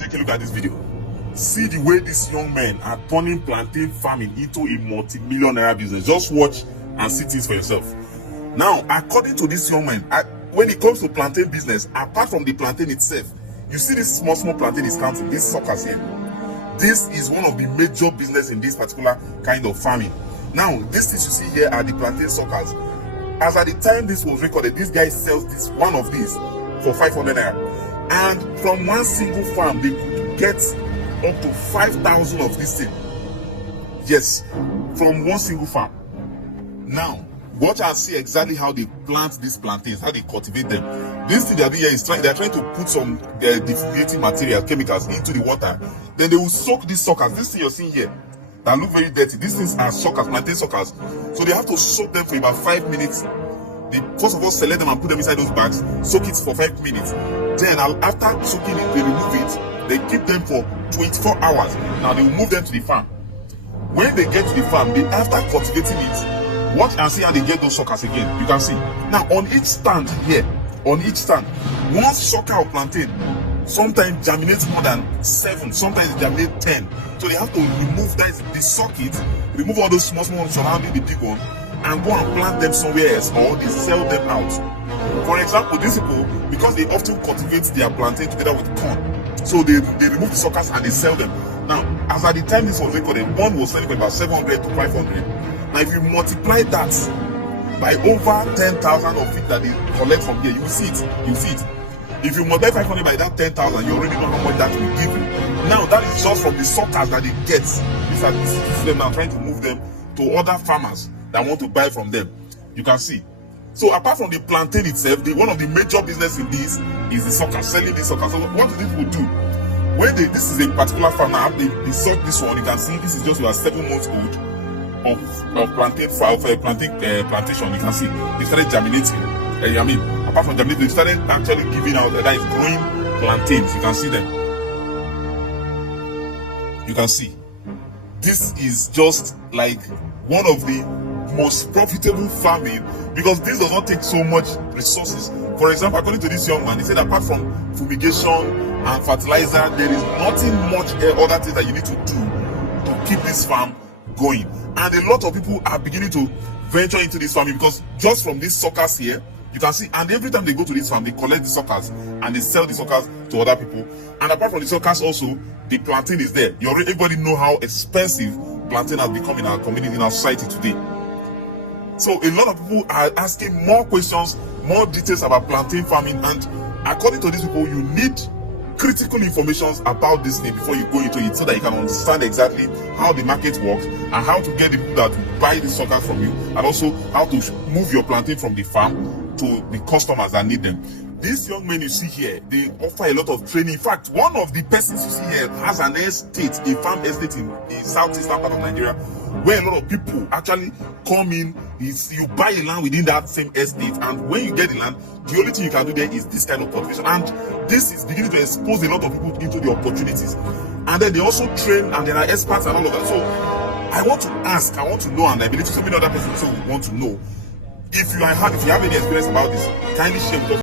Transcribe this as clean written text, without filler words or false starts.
Take a look at this video. See the way these young men are turning plantain farming into a multi-million naira business. Just watch and see things for yourself. Now, according to these young men, when it comes to plantain business, apart from the plantain itself, you see this small plantain is counting, these suckers here. This is one of the major business in this particular kind of farming. Now, these things you see here are the plantain suckers. As at the time this was recorded, this guy sells this one of these for 500 naira. And from one single farm, they could get up to 5,000 of this thing. Yes, from one single farm. Now, watch and see exactly how they plant these plantains, how they cultivate them. This thing they are doing here is they're trying to put some defoliating material, chemicals into the water. Then they will soak these suckers. This thing you're seeing here that look very dirty. These things are suckers, plantain suckers. So they have to soak them for about 5 minutes. They first of all select them and put them inside those bags, soak it for 5 minutes. Then after soaking it, they remove it. They keep them for 24 hours. Now they will move them to the farm. When they get to the farm, after cultivating it, watch and see how they get those suckers again. You can see. Now on each stand here, one sucker of plantain sometimes germinates more than 7, sometimes it germinates 10. So they have to remove that, they suck it, remove all those small ones surrounding the big one, and go and plant them somewhere else, or they sell them out. For example, these people, because they often cultivate their plantain together with corn, so they remove the suckers and they sell them. Now, as at the time this was recorded, one was selling for about 700 to 500. Now, if you multiply that by over 10,000 of it that they collect from here, you will see it. You see it. If you multiply 500 by that 10,000, you already know how much that will give you. Now, that is just from the suckers that they get. These are them now trying to move them to other farmers that want to buy from them. You can see. So apart from the plantain itself, one of the major business in this is the suckers, selling the suckers. So what do these people do? When this is a particular farm now, they suck this one. You can see this is just about 7 months old of plantain plantation. You can see they started germinating. Apart from germinating, they started actually giving out that is growing plantains. You can see them. You can see. This is just like one of the most profitable farming, because this does not take so much resources. For example, according to this young man, he said apart from fumigation and fertilizer, there is nothing much other things that you need to do to keep this farm going. And a lot of people are beginning to venture into this farming, because just from these suckers here, you can see, and every time they go to this farm, they collect the suckers and they sell the suckers to other people. And apart from the suckers also, the plantain is there. Everybody know how expensive plantain has become in our community, in our society today. So a lot of people are asking more questions, more details about plantain farming, and according to these people, you need critical information about this thing before you go into it, so that you can understand exactly how the market works and how to get the people that will buy the suckers from you, and also how to move your plantain from the farm to the customers that need them. These young men you see here, they offer a lot of training. In fact, one of the persons you see here has an estate, a farm estate in the southeastern part of Nigeria, where a lot of people actually come in. You buy a land within that same estate, and when you get the land, the only thing you can do there is this kind of cultivation. And this is beginning to expose a lot of people into the opportunities. And then they also train, and there are experts and all of that. So I want to ask, I want to know, and I believe so many other persons also want to know. If you have any experience about this, kindly share with us.